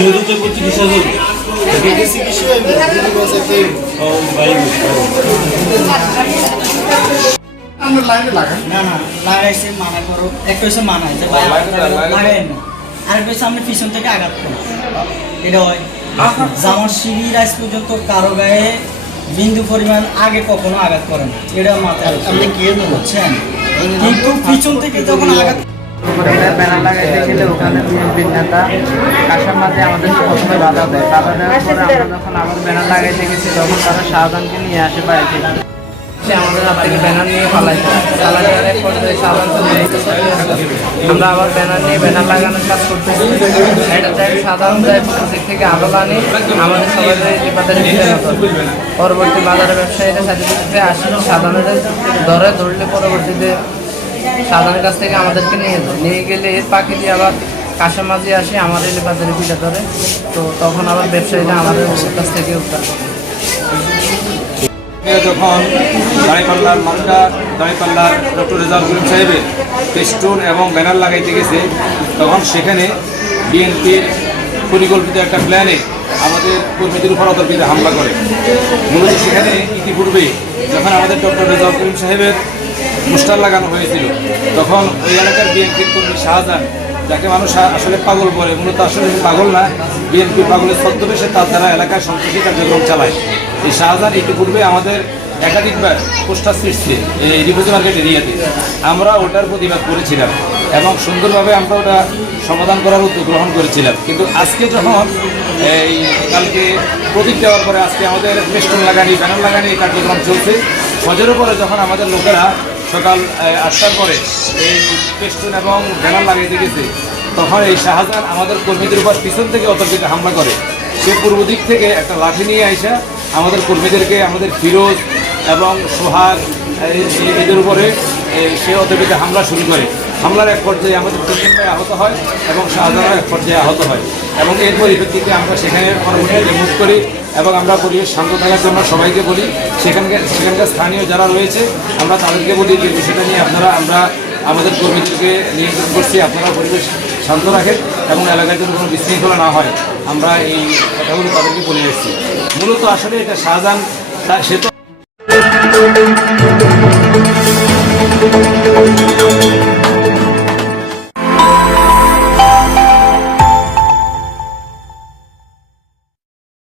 নিহত করতে চিকিৎসা করবে চিকিৎসা হইব দিদি বসে একটাই ও ভাই আমরা লাইনে লাগাই। না না লাগাইছে মানা করো। একটা হচ্ছে মানায় যে ভাই লাগাই না। আরেকটা হচ্ছে আপনি পিছন থেকে আঘাত করো। এটা হয়। জামার পর্যন্ত কারও গায়ে বিন্দু পরিমাণ আগে কখনো আঘাত করে না। এটা মাথায় আপনি কিন্তু পিছন থেকে যখন আঘাত করে ব্যানার লাগাইতে ওখানে মাঝে আমাদের প্রথমে বাধা দেয়। বাধা দেওয়ার পরে আমরা যখন আবার ব্যানার লাগাইতে গেছি তখন তারা শাহজাহানকে নিয়ে আসে বাড়ি থেকে। সে ব্যানার নিয়ে আমরা আবার ব্যানার নিয়ে ব্যানার লাগানোর কাজ করতেছি। একটা টাইম সাধারণ থেকে আনি আমাদের সবাই পরবর্তী বাজারে ব্যবসায়ীরা সার্টিফিকেটে আসি। সাধারণের ধরে ধরলে পরবর্তীতে সাধারণের কাছ থেকে আমাদেরকে নিয়ে যেত নিয়ে গেলে এর পাখি দিয়ে আবার মাঝে আসে আমাদের এলে বাজারে পিঠা ধরে। তো তখন আবার ব্যবসায়ীরা আমাদের কাছ থেকে উদ্ধার করে। যখন দাঁড়িপাল্লার মার্কা দাঁড়িপাল্লার ডক্টর রেজাল করিম সাহেবের ফেস্টুন এবং ব্যানার লাগাইতে গেছে, তখন সেখানে বিএনপির পরিকল্পিত একটা প্ল্যানে আমাদের কর্মীদের উপর অতর্কিত হামলা করে। মূলত সেখানে ইতিপূর্বে যখন আমাদের ডক্টর রেজাল করিম সাহেবের পোস্টার লাগানো হয়েছিল। তখন ওই এলাকার বিএনপির কর্মী শাহজাহান, যাকে মানুষ আসলে পাগল বলে, মূলত আসলে পাগল না। বিএনপি পাগলের ছদ্মবেশে তার দ্বারা এলাকায় সন্ত্রাসী কার্যক্রম চালায়। এই শাহজাহান ইতিপূর্বে আমাদের একাধিকবার পোস্টার সৃষ্টি এই রিভিউ মার্কেট এরিয়াতে আমরা ওটার প্রতিবাদ করেছিলাম এবং সুন্দরভাবে আমরা ওটা সমাধান করার উদ্যোগ গ্রহণ করেছিলাম। কিন্তু আজকে যখন এই কালকে প্রদীপ দেওয়ার পরে আজকে আমাদের পেস্টন লাগানি, ব্যানার লাগানি কার্যক্রম চলছে, ফজরের পরে যখন আমাদের লোকেরা সকাল আটটার পরে এই পেস্টুন এবং ব্যানার লাগাইতে গেছে। তখন এই শাহজাহান আমাদের কর্মীদের উপর পিছন থেকে অতর্কিত হামলা করে। সে পূর্ব দিক থেকে একটা লাঠি নিয়ে আইসা আমাদের কর্মীদেরকে, আমাদের ফিরোজ এবং সোহাগ এদের উপরে সে অতর্কিত হামলা শুরু করে। হামলার এক পর্যায়ে আমাদের তিনজন ভাই আহত হয় এবং শাহজাহানও এক পর্যায়ে আহত হয়। এবং এর পরিপ্রেক্ষিতে আমরা সেখানে পরবর্তীতে মুভ করি এবং আমরা পরিবেশ শান্ত থাকার জন্য সবাইকে বলি সেখানকার সেখানকার স্থানীয় যারা রয়েছে, আমরা তাদেরকে বলি যে বিষয়টা নিয়ে আপনারা, আমরা আমাদের কর্মীদেরকে নিয়ন্ত্রণ করছি, আপনারা পরিবেশ শান্ত রাখেন এবং এলাকায় যেন কোনো বিশৃঙ্খলা না হয়। আমরা এই কথাগুলো তাদেরকে বলে এসেছি। মূলত আসলে এটা শাহজাহান তা- সে তো